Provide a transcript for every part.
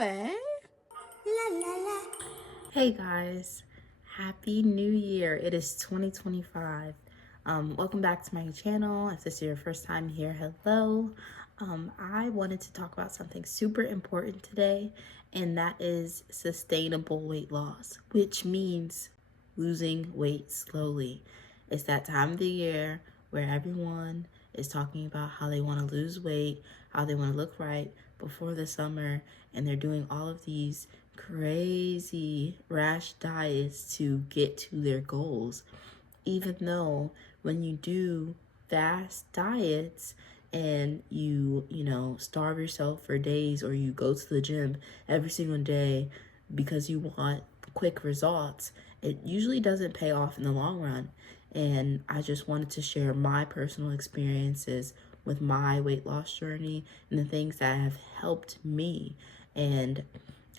anyway. La la la. Hey guys, happy new year. It is 2025. Welcome back to my channel. If this is your first time here, hello. I wanted to talk about something super important today, and that is sustainable weight loss, which means losing weight slowly. It's that time of the year where everyone is talking about how they want to lose weight, how they want to look right before the summer, and they're doing all of these crazy rash diets to get to their goals. Even though when you do fast diets and you starve yourself for days, or you go to the gym every single day because you want quick results, it usually doesn't pay off in the long run. And I just wanted to share my personal experiences with my weight loss journey and the things that have helped me. And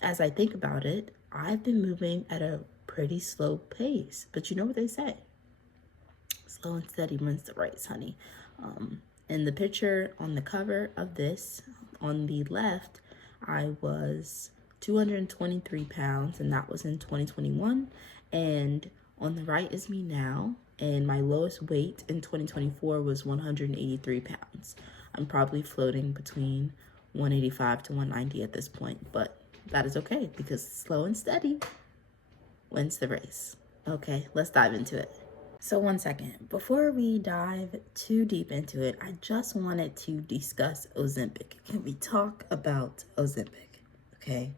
as I think about it, I've been moving at a pretty slow pace. But you know what they say? Slow and steady wins the race, honey. In the picture on the cover of this, on the left, I was 223 pounds, and that was in 2021. And on the right is me now, and my lowest weight in 2024 was 183 pounds. I'm probably floating between 185 to 190 at this point, but that is okay because slow and steady wins the race. Okay, let's dive into it. So one second, before we dive too deep into it, I just wanted to discuss Ozempic. Can we talk about Ozempic? Okay.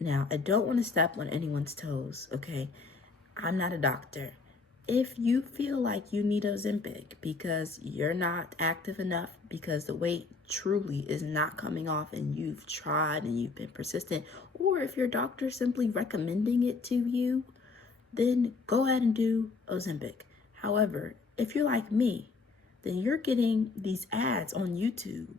Now, I don't want to step on anyone's toes, okay? I'm not a doctor. If you feel like you need Ozempic because you're not active enough, because the weight truly is not coming off and you've tried and you've been persistent, or if your doctor's simply recommending it to you, then go ahead and do Ozempic. However, if you're like me, then you're getting these ads on YouTube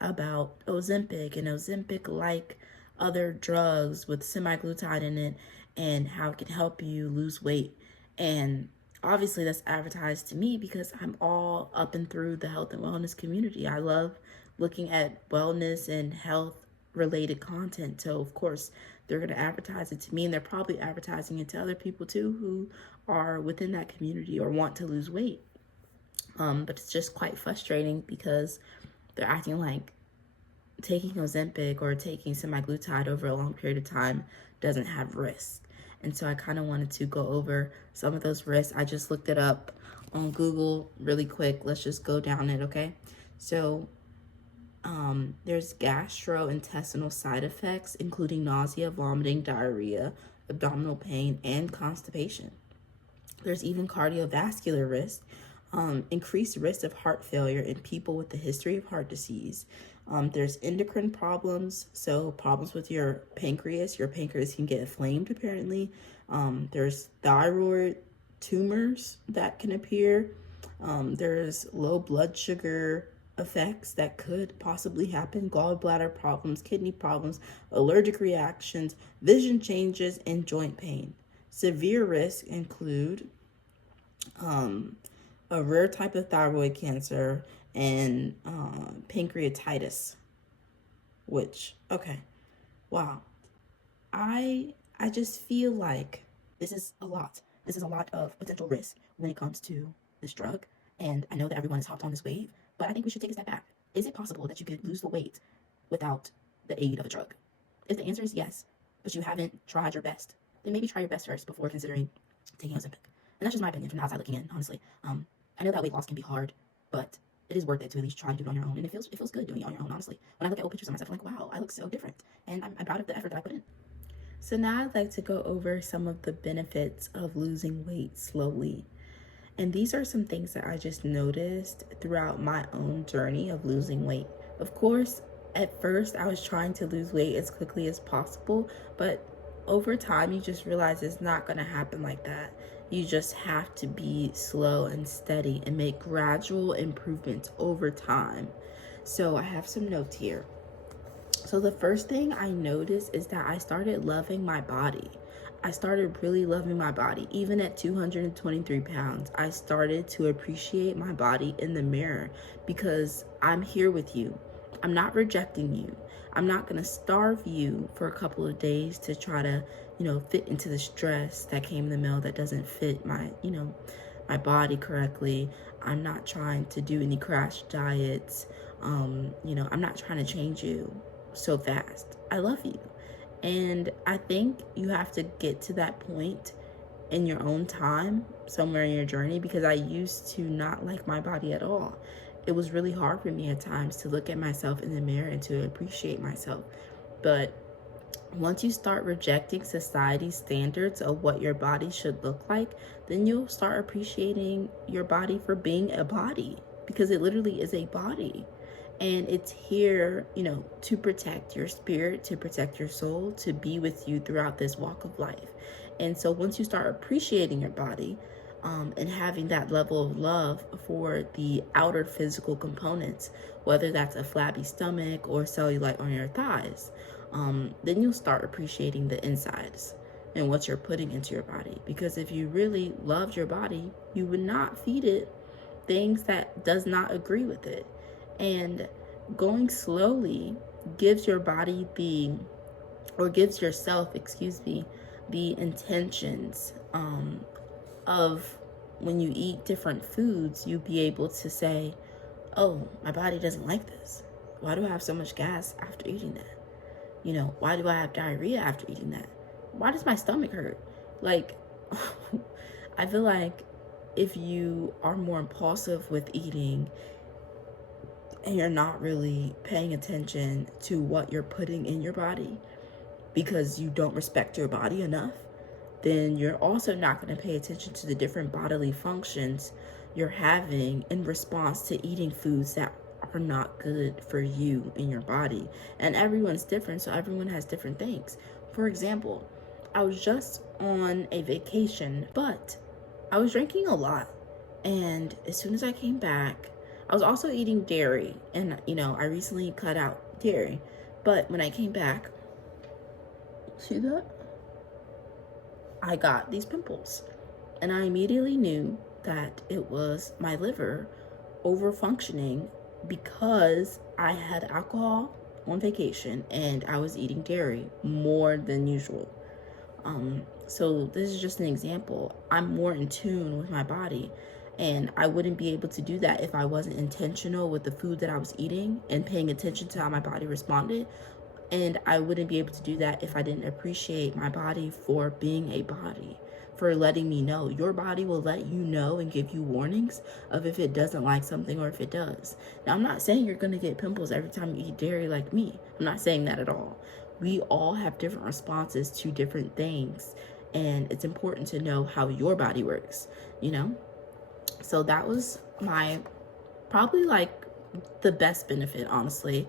about Ozempic and Ozempic-like other drugs with semaglutide in it and how it can help you lose weight. And obviously that's advertised to me because I'm all up and through the health and wellness community. I love looking at wellness and health related content. So of course they're going to advertise it to me, and they're probably advertising it to other people too who are within that community or want to lose weight. But it's just quite frustrating because they're acting like taking Ozempic or taking semaglutide over a long period of time doesn't have risk. And so I kind of wanted to go over some of those risks. I just looked it up on Google really quick. Let's just go down it, okay? So there's gastrointestinal side effects, including nausea, vomiting, diarrhea, abdominal pain, and constipation. There's even cardiovascular risk, increased risk of heart failure in people with a history of heart disease. There's endocrine problems, so problems with your pancreas. Your pancreas can get inflamed, apparently. There's thyroid tumors that can appear. There's low blood sugar effects that could possibly happen, gallbladder problems, kidney problems, allergic reactions, vision changes, and joint pain. Severe risks include a rare type of thyroid cancer and pancreatitis, which, okay, wow. I just feel like this is a lot. This is a lot of potential risk when it comes to this drug. And I know that everyone has hopped on this wave, but I think we should take a step back. Is it possible that you could lose the weight without the aid of a drug? If the answer is yes, but you haven't tried your best, then maybe try your best first before considering taking Ozempic. And that's just my opinion from the outside looking in, honestly. I know that weight loss can be hard, but it is worth it to at least try to do it on your own. And it feels good doing it on your own, honestly. When I look at old pictures of myself, I'm like, wow, I look so different. And I'm proud of the effort that I put in. So now I'd like to go over some of the benefits of losing weight slowly. And these are some things that I just noticed throughout my own journey of losing weight. Of course, at first I was trying to lose weight as quickly as possible, but over time you just realize it's not going to happen like that. You just have to be slow and steady and make gradual improvements over time. So I have some notes here. So the first thing I noticed is that I started loving my body. I started really loving my body. Even at 223 pounds, I started to appreciate my body in the mirror because I'm here with you. I'm not rejecting you. I'm not going to starve you for a couple of days to try to, fit into the stress that came in the mail that doesn't fit my, my body correctly. I'm not trying to do any crash diets. I'm not trying to change you so fast. I love you. And I think you have to get to that point in your own time, somewhere in your journey, because I used to not like my body at all. It was really hard for me at times to look at myself in the mirror and to appreciate myself. But once you start rejecting society's standards of what your body should look like, then you'll start appreciating your body for being a body, because it literally is a body. And it's here, to protect your spirit, to protect your soul, to be with you throughout this walk of life. And so once you start appreciating your body, and having that level of love for the outer physical components, whether that's a flabby stomach or cellulite on your thighs, then you'll start appreciating the insides and what you're putting into your body. Because if you really loved your body, you would not feed it things that does not agree with it. And going slowly gives your body gives yourself, the intentions of when you eat different foods, you'll be able to say, oh, my body doesn't like this. Why do I have so much gas after eating that? Why do I have diarrhea after eating that? Why does my stomach hurt? Like, I feel like if you are more impulsive with eating and you're not really paying attention to what you're putting in your body because you don't respect your body enough, then you're also not going to pay attention to the different bodily functions you're having in response to eating foods that are not good for you in your body. And everyone's different, so everyone has different things. For example, I was just on a vacation, but I was drinking a lot. And as soon as I came back, I was also eating dairy. And, I recently cut out dairy. But when I came back, see that? I got these pimples. And I immediately knew that it was my liver over functioning because I had alcohol on vacation and I was eating dairy more than usual. So this is just an example. I'm more in tune with my body, and I wouldn't be able to do that if I wasn't intentional with the food that I was eating and paying attention to how my body responded. And I wouldn't be able to do that if I didn't appreciate my body for being a body, for letting me know. Your body will let you know and give you warnings of if it doesn't like something or if it does. Now, I'm not saying you're going to get pimples every time you eat dairy like me. I'm not saying that at all. We all have different responses to different things, and it's important to know how your body works, So that was probably like the best benefit, honestly,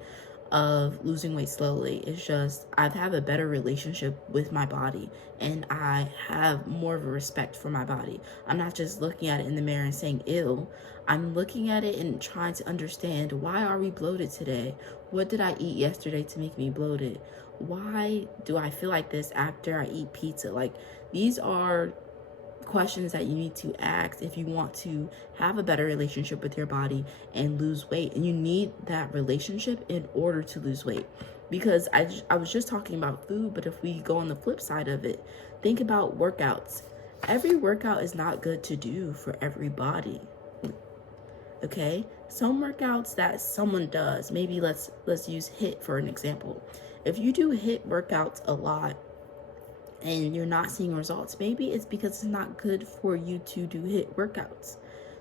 of losing weight slowly. It's just I've had a better relationship with my body, and I have more of a respect for my body. I'm not just looking at it in the mirror and saying ew. I'm looking at it and trying to understand, why are we bloated today? What did I eat yesterday to make me bloated? Why do I feel like this after I eat pizza? Like, these are questions that you need to ask if you want to have a better relationship with your body and lose weight. And you need that relationship in order to lose weight. Because I was just talking about food, but if we go on the flip side of it, think about workouts. Every workout is not good to do for everybody. Okay? Some workouts that someone does, maybe let's use HIIT for an example. If you do HIIT workouts a lot and you're not seeing results, maybe it's because it's not good for you to do HIIT workouts.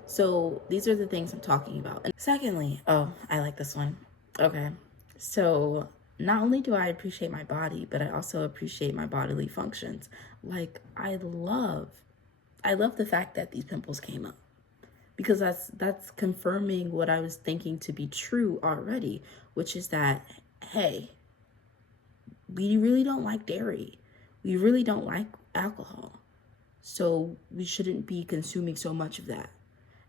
So these are the things I'm talking about. And secondly, oh, I like this one. Okay, so not only do I appreciate my body, but I also appreciate my bodily functions. Like, I love the fact that these pimples came up, because that's confirming what I was thinking to be true already, which is that, hey, we really don't like dairy. We really don't like alcohol. So we shouldn't be consuming so much of that.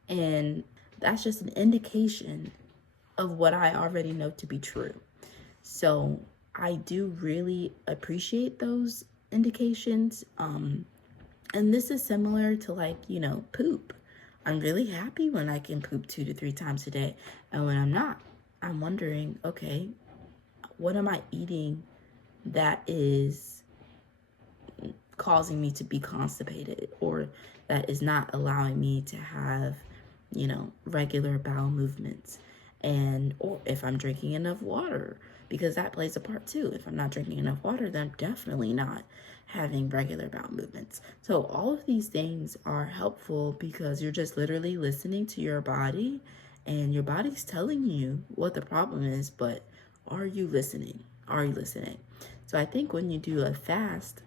And that's just an indication of what I already know to be true. So I do really appreciate those indications. And this is similar to poop. I'm really happy when I can poop 2 to 3 times a day. And when I'm not, I'm wondering, okay, what am I eating that is causing me to be constipated, or that is not allowing me to have, regular bowel movements? And or if I'm drinking enough water, because that plays a part too. If I'm not drinking enough water, then I'm definitely not having regular bowel movements. So all of these things are helpful because you're just literally listening to your body, and your body's telling you what the problem is, but are you listening? Are you listening? So I think when you do a fast,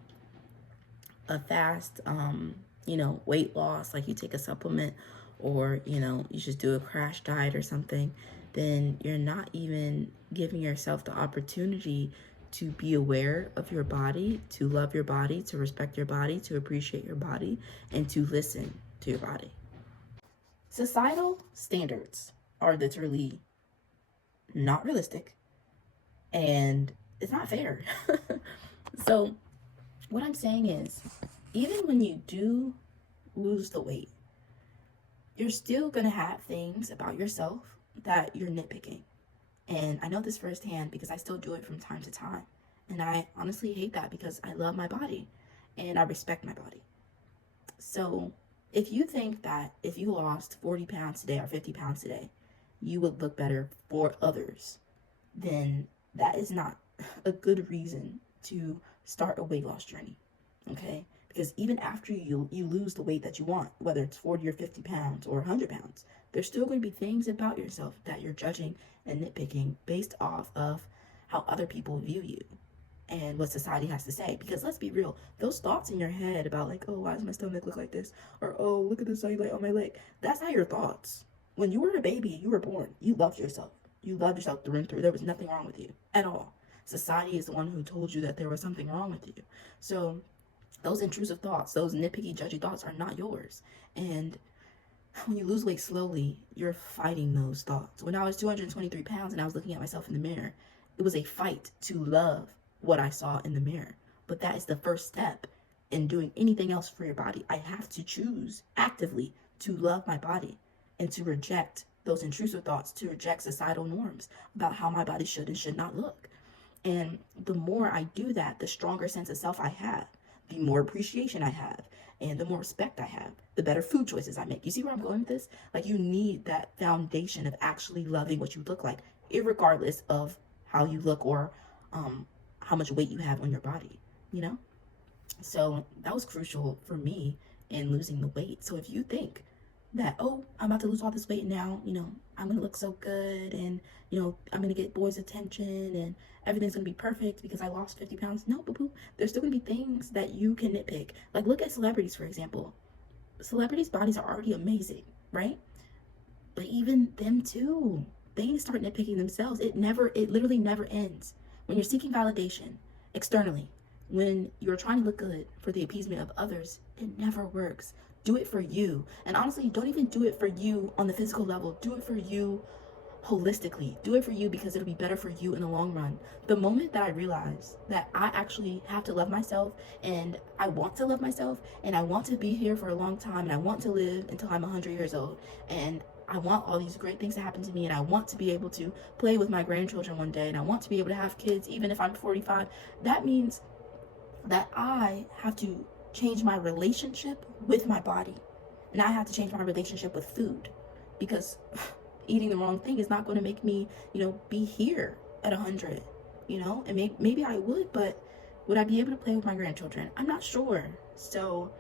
weight loss, like you take a supplement, or, you just do a crash diet or something, then you're not even giving yourself the opportunity to be aware of your body, to love your body, to respect your body, to appreciate your body, and to listen to your body. Societal standards are literally not realistic, and it's not fair. So what I'm saying is, even when you do lose the weight, you're still going to have things about yourself that you're nitpicking. And I know this firsthand because I still do it from time to time. And I honestly hate that because I love my body and I respect my body. So if you think that if you lost 40 pounds today or 50 pounds today, you would look better for others, then that is not a good reason to start a weight loss journey. Okay? Because even after you lose the weight that you want, whether it's 40 or 50 pounds or 100 pounds, there's still going to be things about yourself that you're judging and nitpicking based off of how other people view you and what society has to say. Because let's be real, those thoughts in your head about like, oh, why does my stomach look like this? Or, oh, look at the cellulite on my leg. That's not your thoughts. When you were a baby, you were born. You loved yourself. You loved yourself through and through. There was nothing wrong with you at all. Society is the one who told you that there was something wrong with you. So those intrusive thoughts, those nitpicky, judgy thoughts are not yours. And when you lose weight slowly, you're fighting those thoughts. When I was 223 pounds and I was looking at myself in the mirror, it was a fight to love what I saw in the mirror. But that is the first step in doing anything else for your body. I have to choose actively to love my body and to reject those intrusive thoughts, to reject societal norms about how my body should and should not look. And the more I do that, the stronger sense of self I have, the more appreciation I have, and the more respect I have, the better food choices I make. You see where I'm going with this? Like, you need that foundation of actually loving what you look like, irregardless of how you look or how much weight you have on your body, So that was crucial for me in losing the weight. So if you think that, oh, I'm about to lose all this weight now, I'm going to look so good, and, I'm going to get boys' attention, and everything's going to be perfect because I lost 50 pounds. No, boo-boo. There's still going to be things that you can nitpick. Like, look at celebrities, for example. Celebrities' bodies are already amazing, right? But even them too, they start nitpicking themselves. It literally never ends. When you're seeking validation externally, when you're trying to look good for the appeasement of others, it never works. Do it for you. And honestly, don't even do it for you on the physical level. Do it for you holistically. Do it for you because it'll be better for you in the long run. The moment that I realize that I actually have to love myself, and I want to love myself, and I want to be here for a long time, and I want to live until I'm 100 years old, and I want all these great things to happen to me, and I want to be able to play with my grandchildren one day, and I want to be able to have kids even if I'm 45, that means that I have to change my relationship with my body, and I have to change my relationship with food, because eating the wrong thing is not going to make me, be here at 100, and maybe I would, but would I be able to play with my grandchildren? I'm not sure. So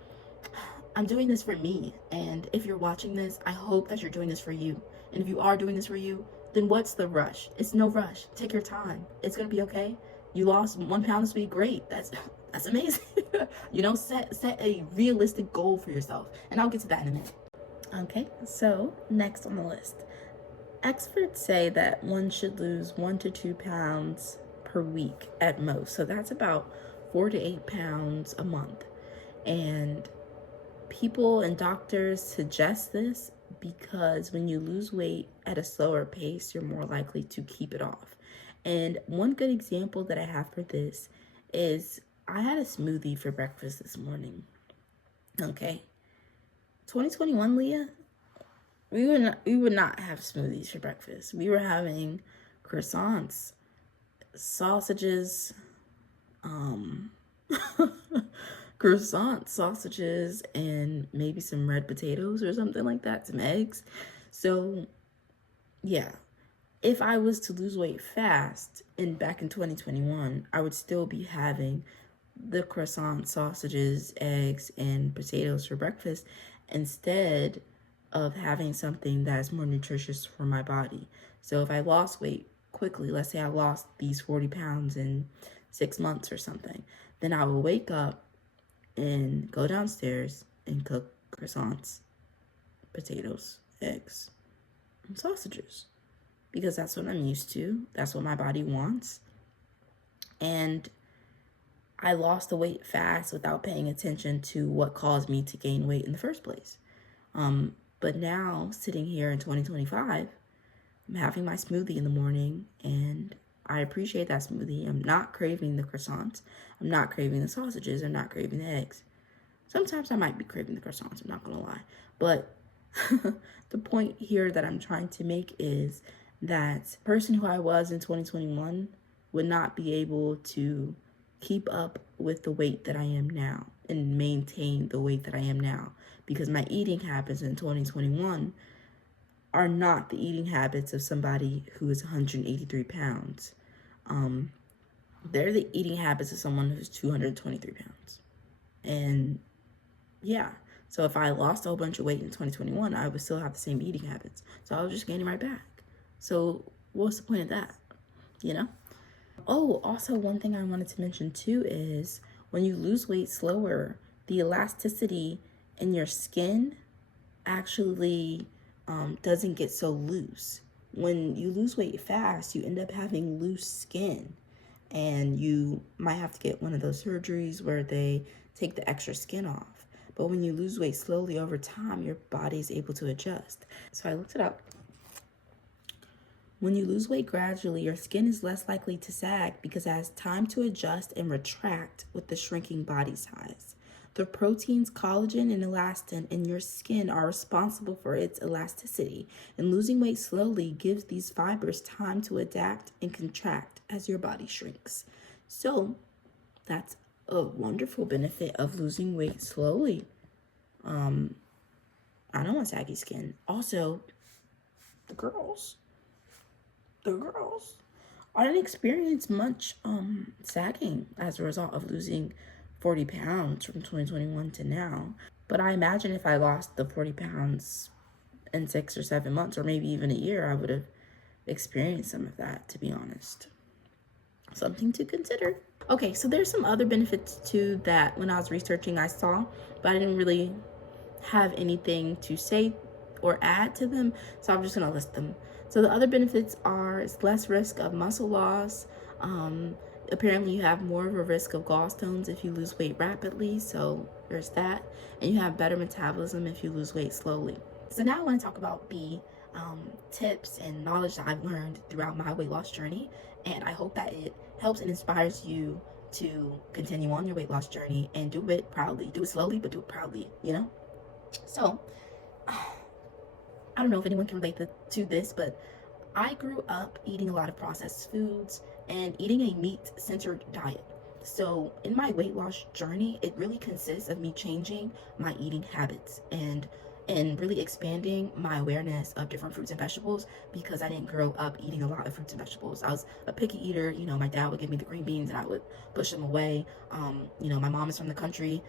I'm doing this for me. And if you're watching this, I hope that you're doing this for you. And if you are doing this for you, then what's the rush? It's no rush. Take your time. It's going to be okay. You lost 1 pound this week. Great. That's amazing. Set a realistic goal for yourself. And I'll get to that in a minute. Okay. So next on the list, experts say that one should lose 1 to 2 pounds per week at most. So that's about 4 to 8 pounds a month. And people and doctors suggest this because when you lose weight at a slower pace, you're more likely to keep it off. And one good example that I have for this is I had a smoothie for breakfast this morning. Okay. 2021, Leah, we would not have smoothies for breakfast. We were having croissants sausages, um, croissant sausages, and maybe some red potatoes or something like that, some eggs. So yeah, if I was to lose weight fast and back in 2021, I would still be having the croissant, sausages, eggs, and potatoes for breakfast instead of having something that's more nutritious for my body. So if I lost weight quickly, let's say I lost these 40 pounds in 6 months or something, then I will wake up and go downstairs and cook croissants, potatoes, eggs, and sausages because that's what I'm used to. That's what my body wants. And I lost the weight fast without paying attention to what caused me to gain weight in the first place. But now, sitting here in 2025, I'm having my smoothie in the morning and I appreciate that smoothie. I'm not craving the croissants. I'm not craving the sausages. I'm not craving the eggs. Sometimes I might be craving the croissants, I'm not gonna lie. But the point here that I'm trying to make is that the person who I was in 2021 would not be able to keep up with the weight that I am now and maintain the weight that I am now because my eating habits in 2021 are not the eating habits of somebody who is 183 pounds. They're the eating habits of someone who's 223 pounds. And yeah, so if I lost a whole bunch of weight in 2021, I would still have the same eating habits. So I was just gaining right back. So what's the point of that? You know? Oh, also one thing I wanted to mention too is when you lose weight slower, the elasticity in your skin actually doesn't get so loose. When you lose weight fast, you end up having loose skin and you might have to get one of those surgeries where they take the extra skin off. But when you lose weight slowly over time, your body is able to adjust. So I looked it up. When you lose weight gradually, your skin is less likely to sag because it has time to adjust and retract with the shrinking body size. The proteins collagen and elastin in your skin are responsible for its elasticity, and losing weight slowly gives these fibers time to adapt and contract as your body shrinks. So that's a wonderful benefit of losing weight slowly. I don't want saggy skin. Also, the girls, I didn't experience much sagging as a result of losing 40 pounds from 2021 to now. But I imagine if I lost the 40 pounds in 6 or 7 months, or maybe even a year, I would have experienced some of that, to be honest. Something to consider. Okay, so there's some other benefits too that when I was researching I saw, but I didn't really have anything to say or add to them, so I'm just gonna list them. So the other benefits are it's less risk of muscle loss. Apparently you have more of a risk of gallstones if you lose weight rapidly, so there's that. And you have better metabolism if you lose weight slowly. So now I want to talk about the tips and knowledge that I've learned throughout my weight loss journey, and I hope that it helps and inspires you to continue on your weight loss journey and do it proudly. Do it slowly, but do it proudly, you know? So, I don't know if anyone can relate to this, but I grew up eating a lot of processed foods and eating a meat-centered diet. So in my weight loss journey, it really consists of me changing my eating habits and really expanding my awareness of different fruits and vegetables because I didn't grow up eating a lot of fruits and vegetables. I was a picky eater. You know, my dad would give me the green beans and I would push them away. You know, my mom is from the country,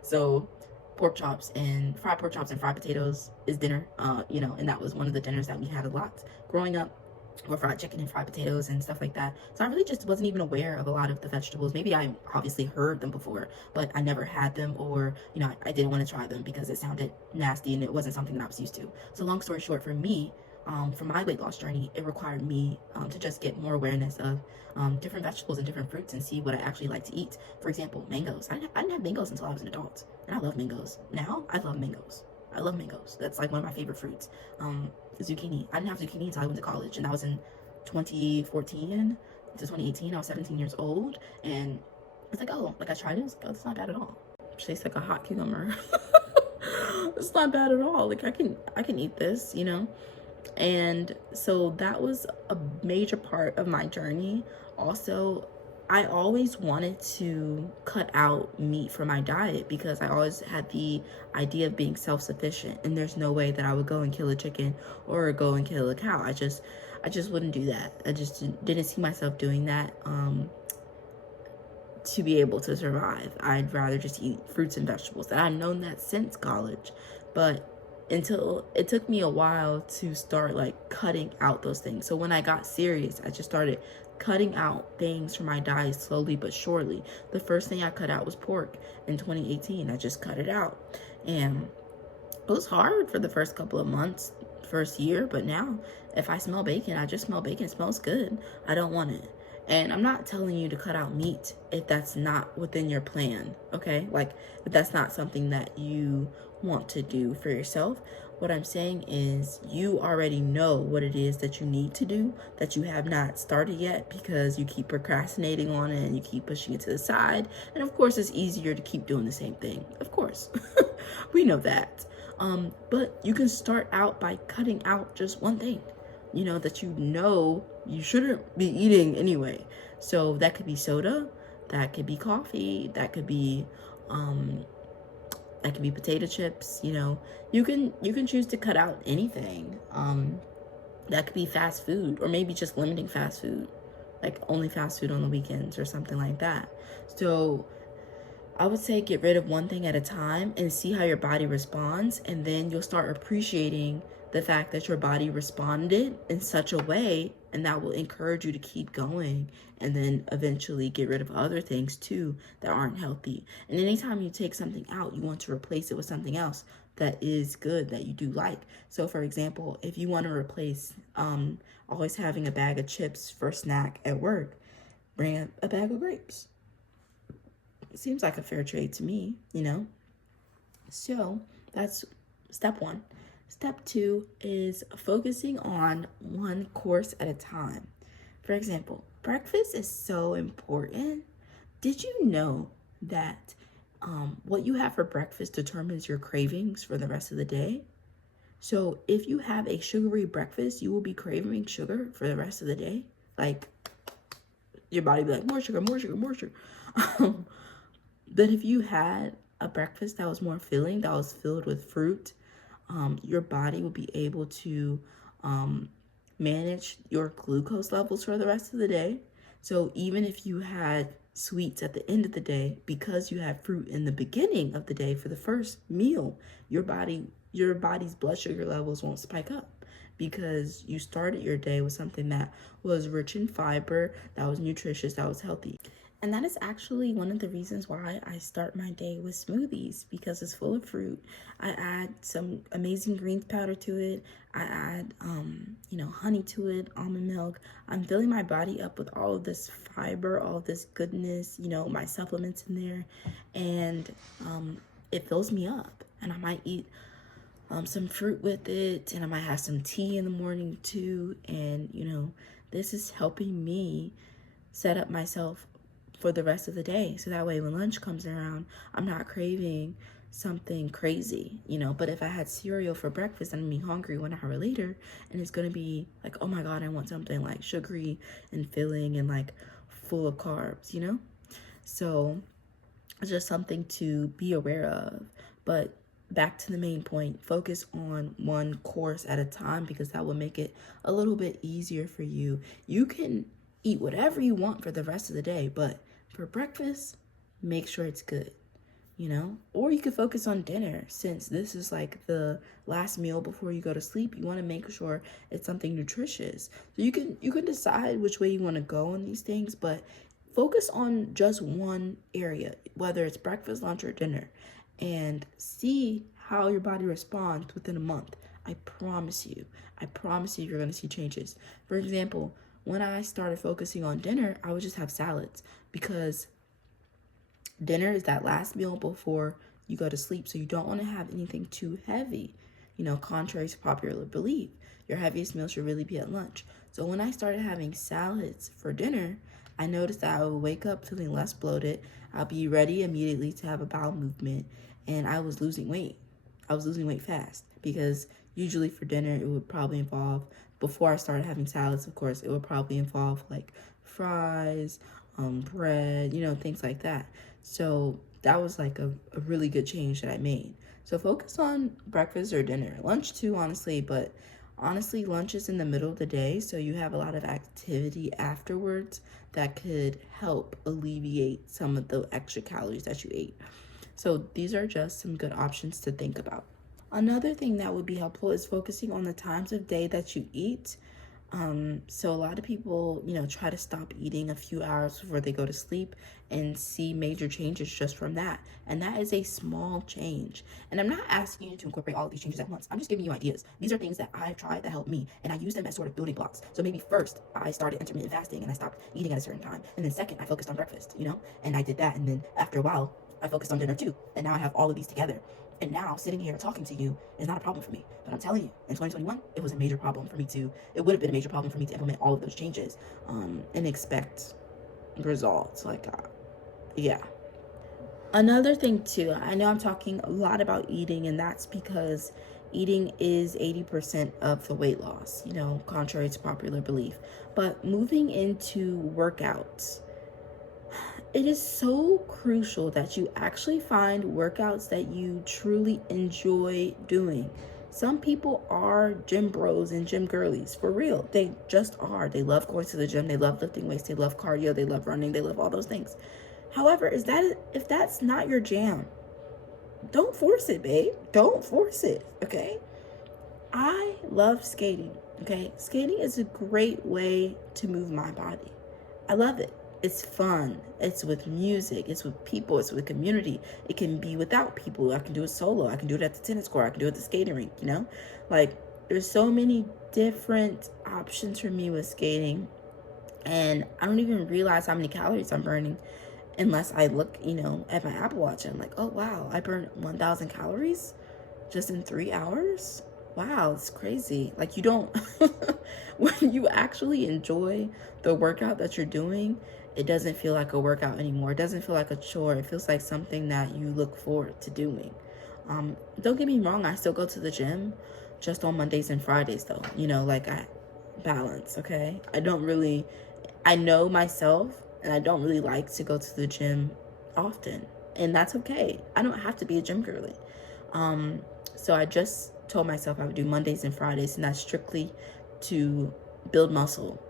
so fried pork chops and fried potatoes is dinner. You know, and that was one of the dinners that we had a lot growing up, or fried chicken and fried potatoes and stuff like that. So I really just wasn't even aware of a lot of the vegetables. Maybe I obviously heard them before, but I never had them, or, you know, I didn't want to try them because it sounded nasty and it wasn't something that I was used to. So long story short, for me, for my weight loss journey, it required me to just get more awareness of different vegetables and different fruits and see what I actually like to eat. For example, mangoes. I didn't have mangoes until I was an adult, and I love mangoes. Now I love mangoes. I love mangoes. That's like one of my favorite fruits. Zucchini. I didn't have zucchini until I went to college, and that was in 2014 to 2018. I was 17 years old, and it's like, oh, like I tried it. It's like, oh, it's not bad at all. It tastes like a hot cucumber. It's not bad at all. Like I can eat this, you know. And so that was a major part of my journey Also, I always wanted to cut out meat from my diet because I always had the idea of being self-sufficient, and there's no way that I would go and kill a chicken or go and kill a cow. I just wouldn't do that. I just didn't see myself doing that to be able to survive. I'd rather just eat fruits and vegetables. And I've known that since college, but until it took me a while to start like cutting out those things. So when I got serious, I just started cutting out things from my diet slowly but surely. The first thing I cut out was pork in 2018. I just cut it out. And it was hard for the first couple of months, first year, but now if I smell bacon, I just smell bacon. It smells good. I don't want it. And I'm not telling you to cut out meat if that's not within your plan, okay? Like, if that's not something that you want to do for yourself. What I'm saying is you already know what it is that you need to do that you have not started yet because you keep procrastinating on it and you keep pushing it to the side. And of course, it's easier to keep doing the same thing. Of course, we know that. But you can start out by cutting out just one thing, that you shouldn't be eating anyway. So that could be soda, that could be coffee, that could be potato chips. You can choose to cut out anything. That could be fast food, or maybe just limiting fast food, like only fast food on the weekends or something like that. So I would say get rid of one thing at a time and see how your body responds, and then you'll start appreciating the fact that your body responded in such a way, and that will encourage you to keep going, and then eventually get rid of other things too that aren't healthy. And anytime you take something out, you want to replace it with something else that is good, that you do like. So for example, if you want to replace always having a bag of chips for snack at work, bring a bag of grapes. It seems like a fair trade to me, So that's step one. Step two is focusing on one course at a time. For example, breakfast is so important. Did you know that what you have for breakfast determines your cravings for the rest of the day? So if you have a sugary breakfast, you will be craving sugar for the rest of the day. Like, your body will be like, more sugar, more sugar, more sugar. But if you had a breakfast that was more filling, that was filled with fruit, your body will be able to manage your glucose levels for the rest of the day. So even if you had sweets at the end of the day, because you had fruit in the beginning of the day for the first meal, your body's blood sugar levels won't spike up because you started your day with something that was rich in fiber, that was nutritious, that was healthy. And that is actually one of the reasons why I start my day with smoothies, because it's full of fruit. I add some amazing greens powder to it. I add, honey to it, almond milk. I'm filling my body up with all of this fiber, all of this goodness, my supplements in there. And it fills me up. And I might eat some fruit with it, and I might have some tea in the morning too. And, this is helping me set up myself for the rest of the day. So that way when lunch comes around, I'm not craving something crazy, But if I had cereal for breakfast, I'm gonna be hungry 1 hour later, and it's gonna be like, oh my God, I want something like sugary and filling and like full of carbs, So it's just something to be aware of. But back to the main point, focus on one course at a time, because that will make it a little bit easier for you. You can eat whatever you want for the rest of the day, but for breakfast, make sure it's good, Or you could focus on dinner, since this is like the last meal before you go to sleep. You want to make sure it's something nutritious. So you can decide which way you want to go on these things, but focus on just one area, whether it's breakfast, lunch, or dinner, and see how your body responds within a month. I promise you you're going to see changes. For example, when I started focusing on dinner, I would just have salads, because dinner is that last meal before you go to sleep. So you don't want to have anything too heavy, contrary to popular belief. Your heaviest meal should really be at lunch. So when I started having salads for dinner, I noticed that I would wake up feeling less bloated. I'll be ready immediately to have a bowel movement, and I was losing weight. I was losing weight fast, because usually for dinner, it would probably involve, before I started having salads, of course, it would probably involve like fries, bread, things like that. So that was like a really good change that I made. So focus on breakfast or dinner, lunch too, honestly, but honestly, lunch is in the middle of the day, so you have a lot of activity afterwards that could help alleviate some of the extra calories that you ate. So these are just some good options to think about. Another thing that would be helpful is focusing on the times of day that you eat. So a lot of people, try to stop eating a few hours before they go to sleep and see major changes just from that. And that is a small change. And I'm not asking you to incorporate all of these changes at once. I'm just giving you ideas. These are things that I've tried that help me, and I use them as sort of building blocks. So maybe first I started intermittent fasting and I stopped eating at a certain time. And then second, I focused on breakfast, and I did that. And then after a while, I focused on dinner too. And now I have all of these together. And now sitting here talking to you is not a problem for me. But I'm telling you, in 2021, it was a major problem for me it would have been a major problem for me to implement all of those changes and expect results. Yeah. Another thing too, I know I'm talking a lot about eating, and that's because eating is 80% of the weight loss, contrary to popular belief. But moving into workouts, it is so crucial that you actually find workouts that you truly enjoy doing. Some people are gym bros and gym girlies, for real. They just are. They love going to the gym. They love lifting weights. They love cardio. They love running. They love all those things. However, if that's not your jam, don't force it, babe. Don't force it, okay? I love skating, okay? Skating is a great way to move my body. I love it. It's fun. It's with music. It's with people. It's with community. It can be without people. I can do it solo. I can do it at the tennis court. I can do it at the skating rink, Like, there's so many different options for me with skating. And I don't even realize how many calories I'm burning unless I look, at my Apple Watch. And I'm like, oh, wow, I burned 1,000 calories just in 3 hours. Wow, it's crazy. Like, you don't, when you actually enjoy the workout that you're doing, it doesn't feel like a workout anymore. It doesn't feel like a chore. It feels like something that you look forward to doing. Don't get me wrong, I still go to the gym just on Mondays and Fridays though. I balance, okay? I know myself, and I don't really like to go to the gym often. And that's okay. I don't have to be a gym girly. So I just told myself I would do Mondays and Fridays, and that's strictly to build muscle.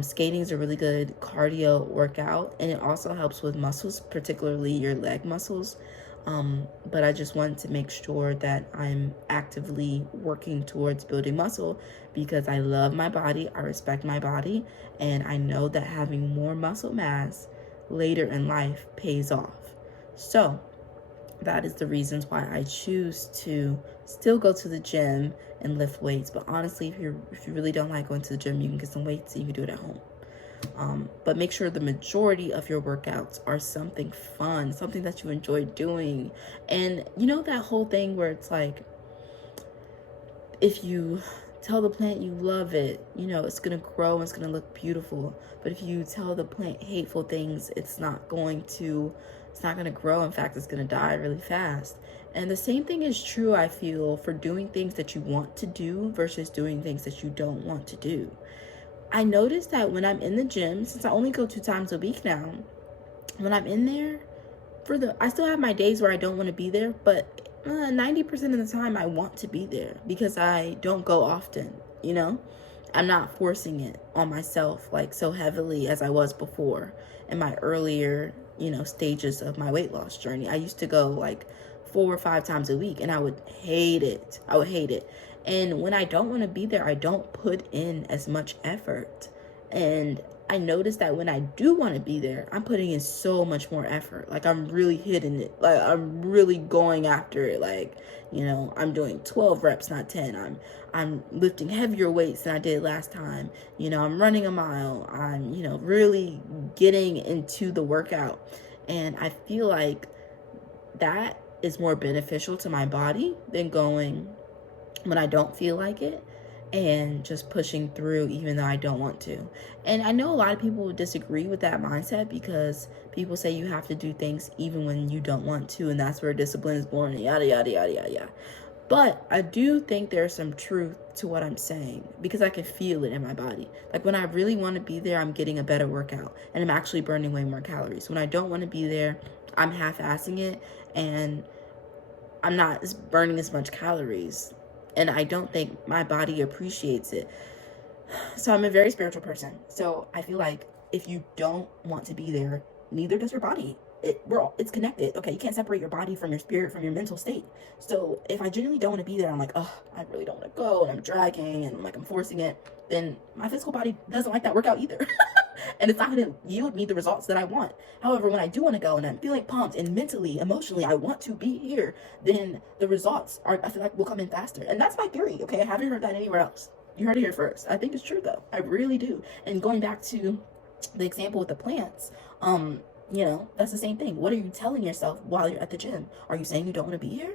Skating is a really good cardio workout, and it also helps with muscles, particularly your leg muscles. But I just wanted to make sure that I'm actively working towards building muscle because I love my body, I respect my body, and I know that having more muscle mass later in life pays off. So that is the reasons why I choose to still go to the gym and lift weights. But honestly, if you really don't like going to the gym, you can get some weights and you can do it at home. But make sure the majority of your workouts are something fun, something that you enjoy doing. And that whole thing where it's like, if you tell the plant you love it, it's going to grow and it's going to look beautiful. But if you tell the plant hateful things, it's not going to grow. In fact, it's going to die really fast. And the same thing is true, I feel, for doing things that you want to do versus doing things that you don't want to do. I noticed that when I'm in the gym, since I only go 2 times a week now, when I'm in there, I still have my days where I don't want to be there, but 90% of the time I want to be there because I don't go often, I'm not forcing it on myself like so heavily as I was before in my earlier, stages of my weight loss journey. I used to go like 4 or 5 times a week and I would hate it. And when I don't want to be there, I don't put in as much effort. And I noticed that when I do want to be there, I'm putting in so much more effort. Like, I'm really hitting it. Like, I'm really going after it. Like, I'm doing 12 reps, not 10. I'm lifting heavier weights than I did last time. I'm running a mile. I'm, really getting into the workout. And I feel like that is more beneficial to my body than going when I don't feel like it and just pushing through even though I don't want to. And I know a lot of people would disagree with that mindset because people say you have to do things even when you don't want to, and that's where discipline is born, and yada, yada, yada, yada, yada. But I do think there's some truth to what I'm saying because I can feel it in my body. Like when I really want to be there, I'm getting a better workout and I'm actually burning way more calories. When I don't want to be there, I'm half-assing it and I'm not burning as much calories. And I don't think my body appreciates it. So I'm a very spiritual person. So I feel like if you don't want to be there, neither does your body. It's connected. Okay, you can't separate your body from your spirit, from your mental state. So if I genuinely don't want to be there, I'm like, oh, I really don't want to go, and I'm dragging, and I'm forcing it. Then my physical body doesn't like that workout either, and it's not going to yield me the results that I want. However, when I do want to go and I'm feeling pumped and mentally, emotionally, I want to be here, then the results I feel like will come in faster. And that's my theory. Okay, I haven't heard that anywhere else. You heard it here first. I think it's true though. I really do. And going back to the example with the plants, that's the same thing. What are you telling yourself while you're at the gym? Are you saying you don't want to be here?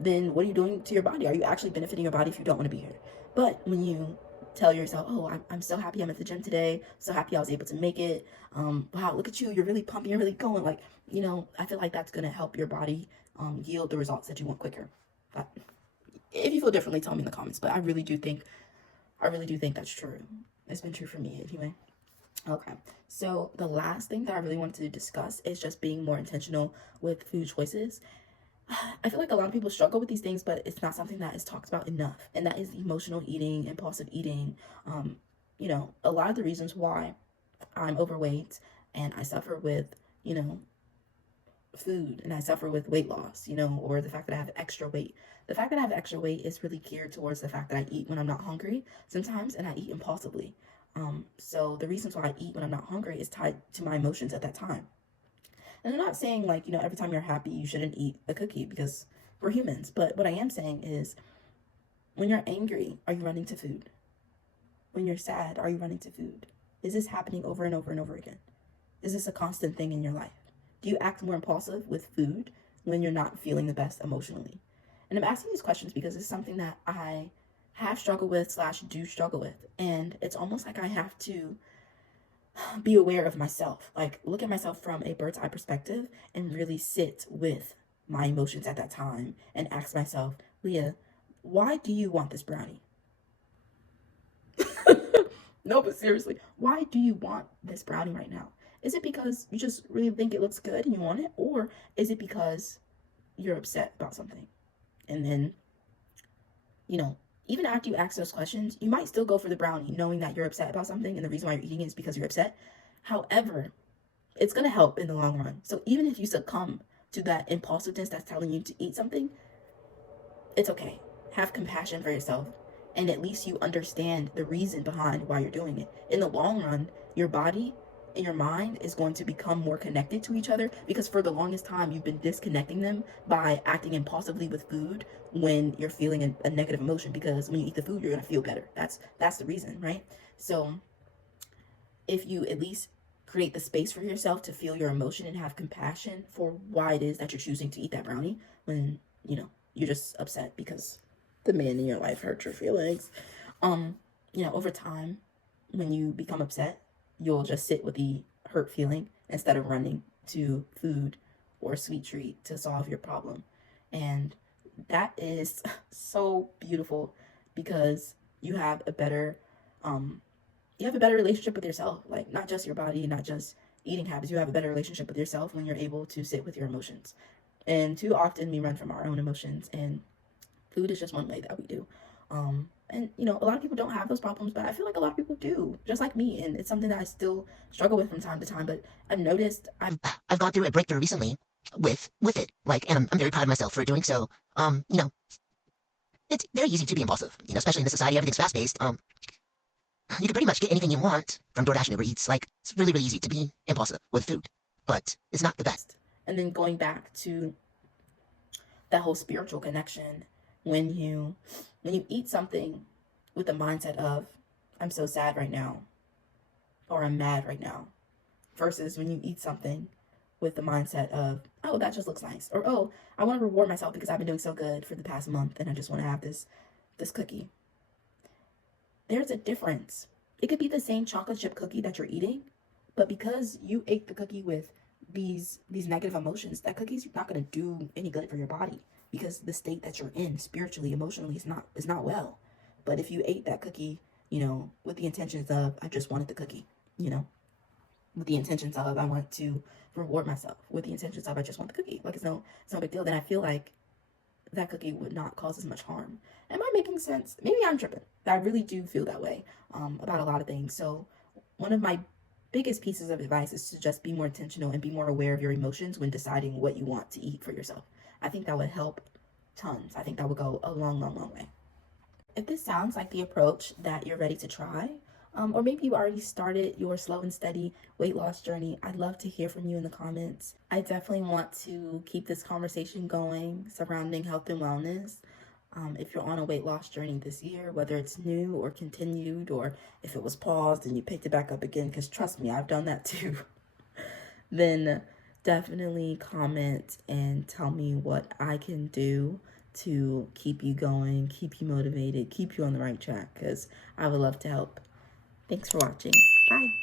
Then what are you doing to your body? Are you actually benefiting your body if you don't want to be here? But when you tell yourself, oh, I'm so happy I'm at the gym today, so happy I was able to make it, wow, look at you, you're really pumping, you're really going, like, I feel like that's going to help your body yield the results that you want quicker. But if you feel differently, tell me in the comments, but I really do think that's true. It's been true for me anyway. Okay, so the last thing that I really wanted to discuss is just being more intentional with food choices. I feel like a lot of people struggle with these things, but it's not something that is talked about enough, and that is emotional eating, impulsive eating. A lot of the reasons why I'm overweight and I suffer with, food and I suffer with weight loss, or the fact that I have extra weight. The fact that I have extra weight is really geared towards the fact that I eat when I'm not hungry sometimes and I eat impulsively. So the reasons why I eat when I'm not hungry is tied to my emotions at that time. And I'm not saying like, every time you're happy, you shouldn't eat a cookie because we're humans. But what I am saying is when you're angry, are you running to food? When you're sad, are you running to food? Is this happening over and over and over again? Is this a constant thing in your life? Do you act more impulsive with food when you're not feeling the best emotionally? And I'm asking these questions because it's something that I have struggled with / do struggle with. And it's almost like I have to be aware of myself, like look at myself from a bird's eye perspective and really sit with my emotions at that time and ask myself, Leah, why do you want this brownie? No, but seriously, why do you want this brownie right now? Is it because you just really think it looks good and you want it? Or is it because you're upset about something? And then, even after you ask those questions, you might still go for the brownie, knowing that you're upset about something and the reason why you're eating it is because you're upset. However, it's going to help in the long run. So even if you succumb to that impulsiveness that's telling you to eat something, it's okay. Have compassion for yourself. And at least you understand the reason behind why you're doing it. In the long run, your body and your mind is going to become more connected to each other because for the longest time, you've been disconnecting them by acting impulsively with food when you're feeling a negative emotion because when you eat the food, you're going to feel better. That's the reason, right? So if you at least create the space for yourself to feel your emotion and have compassion for why it is that you're choosing to eat that brownie when, you're just upset because the man in your life hurt your feelings. Over time, when you become upset, you'll just sit with the hurt feeling instead of running to food or a sweet treat to solve your problem. And that is so beautiful because you have a better relationship with yourself, like not just your body, not just eating habits. You have a better relationship with yourself when you're able to sit with your emotions. And too often we run from our own emotions, and food is just one way that we do. And a lot of people don't have those problems, but I feel like a lot of people do, just like me. And it's something that I still struggle with from time to time. But I've noticed I've gone through a breakthrough recently with it, like, and I'm very proud of myself for doing so. It's very easy to be impulsive, especially in this society, everything's fast paced. You can pretty much get anything you want from DoorDash and Uber Eats. Like, it's really, really easy to be impulsive with food, but it's not the best. And then going back to that whole spiritual connection, when you eat something with the mindset of I'm so sad right now or I'm mad right now versus when you eat something with the mindset of oh, that just looks nice, or oh, I want to reward myself because I've been doing so good for the past month and I just want to have this cookie. There's a difference. It could be the same chocolate chip cookie that you're eating, but because you ate the cookie with these negative emotions, that cookie's not going to do any good for your body. because the state that you're in spiritually, emotionally is not well. But if you ate that cookie, with the intentions of I just wanted the cookie, with the intentions of I want to reward myself, with the intentions of I just want the cookie, like it's no big deal, then I feel like that cookie would not cause as much harm. Am I making sense? Maybe I'm tripping. I really do feel that way about a lot of things. So one of my biggest pieces of advice is to just be more intentional and be more aware of your emotions when deciding what you want to eat for yourself. I think that would help tons. I think that would go a long, long, long way. If this sounds like the approach that you're ready to try, or maybe you already started your slow and steady weight loss journey, I'd love to hear from you in the comments. I definitely want to keep this conversation going surrounding health and wellness. If you're on a weight loss journey this year, whether it's new or continued, or if it was paused and you picked it back up again, because trust me, I've done that too, then definitely comment and tell me what I can do to keep you going, keep you motivated, keep you on the right track, because I would love to help. Thanks for watching. Bye.